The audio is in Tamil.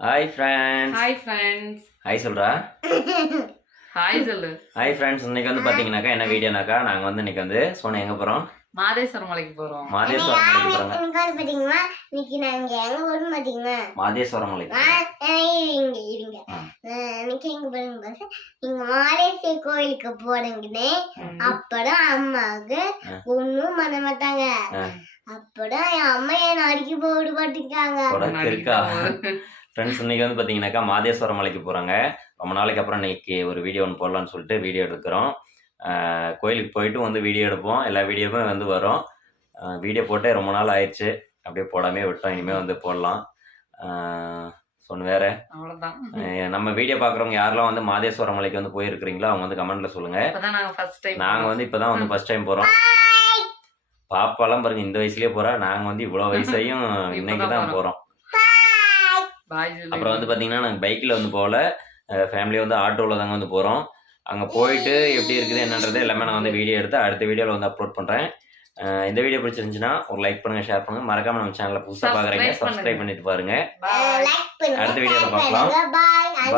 Hi friends hi friends hi சொல்றா? ஹாய் சொல்லு. ஹாய் ஃப்ரெண்ட்ஸ் இன்னைக்கு வந்து பாத்தீங்கன்னாக்கா என்ன வீடியோனாக்கா? நாங்க வந்து இன்னைக்கு வந்து சோனா எங்க போறோம்? மாதேஸ்வரம் மலைக்கு போறோம். மாதேஸ்வரம் மலைக்கு வந்து பாத்தீங்கன்னா இன்னைக்கு நாங்க எங்க போறோம் பாத்தீங்கன்னா மாதேஸ்வரம் மலைக்கு இருங்க இருங்க. இன்னைக்கு எங்க போறோம் பாரு இங்க மாலேசிய கோயிலுக்கு போறேங்கன்னு அப்பதான் அம்மாவுக்கு. ஒண்ணும் பண்ண மாட்டாங்க. அப்பதான் என் அம்மா என் அடிக்கி போட்டு இருக்கா ஃப்ரெண்ட்ஸ் இன்னைக்கு வந்து பாத்தீங்கன்னாக்கா மாதேஸ்வரம் மலைக்கு போறாங்க. ரொம்ப நாளைக்கு அப்புறம் இன்னைக்கு ஒரு வீடியோ ஒன்று போடலாம்னு சொல்லிட்டு வீடியோ எடுக்கிறோம். கோயிலுக்கு போயிட்டு வந்து வீடியோ எடுப்போம். எல்லா வீடியோவுமே வந்து வரும். வீடியோ போட்டே ரொம்ப நாள் ஆயிடுச்சு. அப்படியே போடாமே விட்டோம். இனிமேல் வந்து போடலாம். சொன்ன வேற? நம்ம வீடியோ பார்க்குறவங்க யாரெல்லாம் வந்து மாதேஸ்வரம் மலைக்கு வந்து போயிருக்கிறீங்களோ அவங்க வந்து கமெண்ட்ல சொல்லுங்க. இப்பதான் நாங்க ஃபர்ஸ்ட் டைம் நாங்க வந்து இப்பதான் வந்து ஃபர்ஸ்ட் டைம் போறோம். பாப்பாலாம் பாருங்க இந்த வயசுலயே போறா. நாங்க வந்து இவ்வளவு வயசையும் இன்னைக்கு தான் போறோம். அப்புறம் வந்து பாத்தீங்கன்னா நாங்க பைக்ல வந்து போகல. ஃபேமிலியா வந்து ஆட்டோவில் தாங்க வந்து போறோம். அங்க போயிட்டு எப்படி இருக்குது என்னன்றது எல்லாமே நான் வந்து வீடியோ எடுத்து அடுத்த வீடியோல வந்து அப்லோட் பண்றேன். அஹ் இந்த வீடியோ பிடிச்சிருந்துச்சுன்னா ஒரு லைக் பண்ணுங்க ஷேர் பண்ணுங்க. மறக்காம நம்ம சேனலை புதுசா பாக்குறீங்க Subscribe சப்ஸ்கிரைப். பண்ணிட்டு பாருங்க. பாய் லைக் பண்ணுங்க அடுத்த வீடியோல share பார்க்கலாம். பண்ணுங்க.